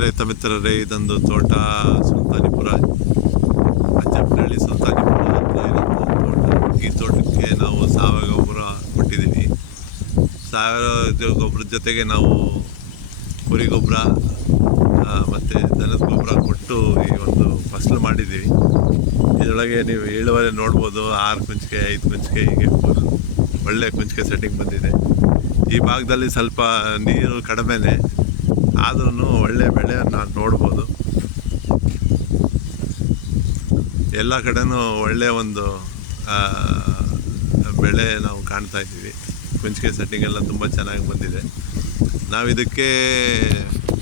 ರೈತ ಮಿತ್ರರೇ ಇದೊಂದು ತೋಟ ಸುಲ್ತಾನಿಪುರ. ಅಜ್ಜಪ್ಪನಹಳ್ಳಿ ಸುಲ್ತಾನಿಪುರ ಹತ್ರ ಇರೋದು ತೋಟ. ಈ ತೋಟಕ್ಕೆ ನಾವು ಸಾವಯವ ಗೊಬ್ಬರ ಕೊಟ್ಟಿದ್ದೀವಿ. ಸಾವಯವ ಗೊಬ್ಬರದ ಜೊತೆಗೆ ನಾವು ಕುರಿ ಗೊಬ್ಬರ ಮತ್ತು ದನದ ಗೊಬ್ಬರ ಕೊಟ್ಟು ಈ ಒಂದು ಫಸಲು ಮಾಡಿದ್ದೀವಿ. ಇದರೊಳಗೆ ನೀವು ಇಳುವರಿ ನೋಡ್ಬೋದು, ಆರು ಕುಂಚಿಕೆ ಐದು ಕುಂಚಿಕೆ ಹೀಗೆ ಒಳ್ಳೆ ಕುಂಚಿಕೆ ಸೆಟ್ಟಿಂಗ್ ಬಂದಿದೆ. ಈ ಭಾಗದಲ್ಲಿ ಸ್ವಲ್ಪ ನೀರು ಕಡಿಮೆನೆ ಆದ್ರೂ ಒಳ್ಳೆ ಬೆಳೆಯನ್ನು ನೋಡ್ಬೋದು. ಎಲ್ಲ ಕಡೆನೂ ಒಳ್ಳೆಯ ಒಂದು ಬೆಳೆ ನಾವು ಕಾಣ್ತಾ ಇದ್ದೀವಿ. ಕುಂಚಿಕೆ ಸೆಟ್ಟಿಂಗ್ ಎಲ್ಲ ತುಂಬ ಚೆನ್ನಾಗಿ ಬಂದಿದೆ. ನಾವು ಇದಕ್ಕೆ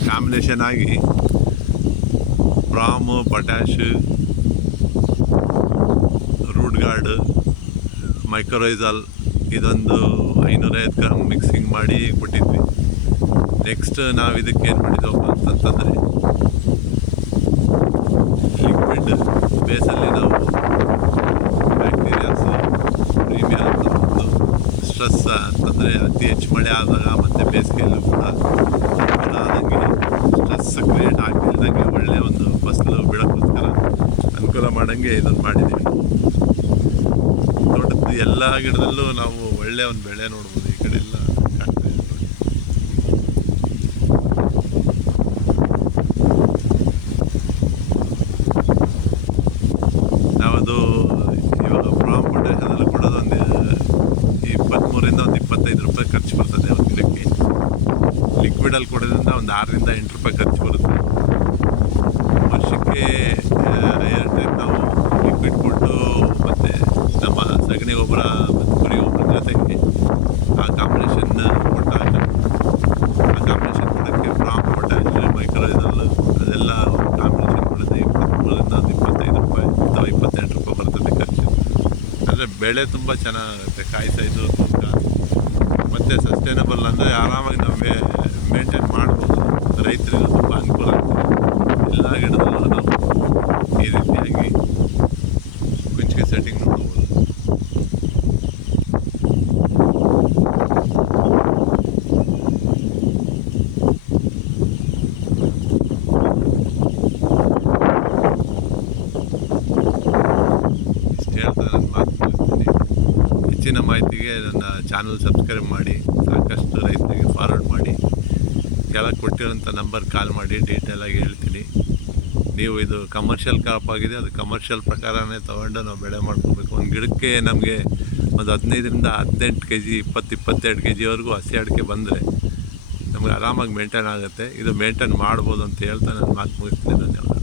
ಕಾಂಬಿನೇಷನ್ ಆಗಿ ಪ್ರಾಮು ಪೊಟ್ಯಾಶ್ ರೂಟ್ ಗಾರ್ಡ್ ಮೈಕ್ರೋರೈಸಲ್ ಇದೊಂದು ಐನೂರೈವತ್ತು ಗ್ರಾಮ್ ಮಿಕ್ಸಿಂಗ್ ಮಾಡಿ ಕೊಟ್ಟಿದ್ವಿ. ನೆಕ್ಸ್ಟ್ ನಾವು ಇದಕ್ಕೆ ಏನು ಮಾಡಿದ್ದೇವಪ್ಪ ಅಂತಂತಂದರೆ ಲಿಕ್ವಿಡ್ ಬೇಸಲ್ಲಿ ನಾವು ಬ್ಯಾಕ್ಟೀರಿಯಾಸ್ ಪ್ರೀಮಿಯಾ ಅಂತ ಸ್ಟ್ರೆಸ್ ಅಂತಂದರೆ ಅತಿ ಹೆಚ್ಚು ಮಳೆ ಆದಾಗ ಮತ್ತು ಬೇಸಿಗೆಯಲ್ಲೂ ಕೂಡ ಆದಂಗೆ ಸ್ಟ್ರೆಸ್ ಕ್ರಿಯೇಟ್ ಆಗ್ತಿಲ್ದಂಗೆ ಒಳ್ಳೆಯ ಒಂದು ಫಸಲು ಬಿಡೋಕ್ಕೋಸ್ಕರ ಅನುಕೂಲ ಮಾಡೋಂಗೆ ಇದನ್ನು ಮಾಡಿದ್ದೀವಿ ತೋಟದ ಎಲ್ಲ ಗಿಡದಲ್ಲೂ ನಾವು ಒಳ್ಳೆಯ ಒಂದು ಬೆಳೆ ನೋಡ್ಬೋದು ಈ ಎಲ್ಲ ಕಾಣ್ತಾ ಇದೆ ನೋಡಿ ನಾವದು ಇವಾಗ ಪ್ರಾಮ್ ಪೊಟ್ಯಾಷದಲ್ಲಿ ಕೊಡೋದು ಒಂದು ಇಪ್ಪತ್ತ್ಮೂರಿಂದ ಒಂದು ಇಪ್ಪತ್ತೈದು ರೂಪಾಯಿ ಖರ್ಚು ಬರ್ತದೆ ಒಂದು ಗಿಡಕ್ಕೆ ಲಿಕ್ವಿಡಲ್ಲಿ ಕೊಡೋದ್ರಿಂದ ಒಂದು ಆರರಿಂದ ಎಂಟು ರೂಪಾಯಿ ಖರ್ಚು ಬರುತ್ತೆ. ವರ್ಷಕ್ಕೆ ಎರಡು ನಾವು ಲಿಕ್ವಿಡ್ ಕೊಟ್ಟು ಮತ್ತು ನಮ್ಮ ಸಗಣಿ ಗೊಬ್ಬರ ಮತ್ತು ಕುರಿ ಗೊಬ್ಬರ ಜೊತೆಗೆ ಆ ಕಾಂಬಿನೇಷನ್ ಕೊಟ್ಟಾಗ ಆ ಕಾಂಬಿನೇಷನ್ ಕೊಡೋಕ್ಕೆ ಪ್ರಾಮ್ ಮೈಕ್ರೋ ಇದಲ್ಲ ಅದೆಲ್ಲ ಕಾಂಬಿನೇಷನ್ ಕೊಡೋದು ಇಪ್ಪತ್ತ್ಮೂರರಿಂದ ಒಂದು ಇಪ್ಪತ್ತೈದು ರೂಪಾಯಿ ಅಥವಾ ಇಪ್ಪತ್ತೆಂಟು ರೂಪಾಯಿ ಬರ್ತದೆ ಖರ್ಚು. ಅಂದರೆ ಬೆಳೆ ತುಂಬ ಚೆನ್ನಾಗುತ್ತೆ ಕಾಯಿ ಸೈಜು ಮತ್ತು ಸಸ್ಟೈನಬಲ್ ಅಂದರೆ ಆರಾಮಾಗಿ ನಾವು ಮೇಂಟೈನ್ ಮಾಡ್ಬೋದು. ರೈತರಿಗೆ ತುಂಬ ಅನುಕೂಲ ಎಲ್ಲ ಗಿಡದಲ್ಲೂ ನಾವು ಈ ರೀತಿಯಾಗಿ ಕುಂಚಿಗೆ ಸೆಟ್ಟಿಂಗ್ ಮಾಡ್ಬೋದು. ಹೆಚ್ಚಿನ ಮಾಹಿತಿಗೆ ಚಾನಲ್ ಸಬ್ಸ್ಕ್ರೈಬ್ ಮಾಡಿ, ಸಾಕಷ್ಟು ರೈತರಿಗೆ ಫಾರ್ವರ್ಡ್ ಮಾಡಿ. ಎಲ್ಲ ಕೊಟ್ಟಿರೋಂಥ ನಂಬರ್ ಕಾಲ್ ಮಾಡಿ ಡೀಟೇಲಾಗಿ ಹೇಳ್ತೀನಿ. ನೀವು ಇದು ಕಮರ್ಷಿಯಲ್ ಕ್ರಾಪ್ ಆಗಿದೆ, ಅದು ಕಮರ್ಷಿಯಲ್ ಪ್ರಕಾರನೇ ತೊಗೊಂಡು ನಾವು ಬೆಳೆ ಮಾಡ್ಕೋಬೇಕು. ಒಂದು ಗಿಡಕ್ಕೆ ನಮಗೆ ಒಂದು ಹದಿನೈದರಿಂದ ಹದಿನೆಂಟು ಕೆ ಜಿ ಇಪ್ಪತ್ತು, ಇಪ್ಪತ್ತೆರಡು ಕೆ ಜಿವರೆಗೂ ಹಸಿ ಅಡಿಕೆ ಬಂದರೆ ನಮಗೆ ಆರಾಮಾಗಿ ಮೇಂಟೈನ್ ಆಗುತ್ತೆ. ಇದು ಮೇಂಟೈನ್ ಮಾಡ್ಬೋದು ಅಂತ ಹೇಳ್ತಾ ನಾನು ಮಾತು ಮುಗಿಸ್ತೀನಿ. ಧನ್ಯವಾದ.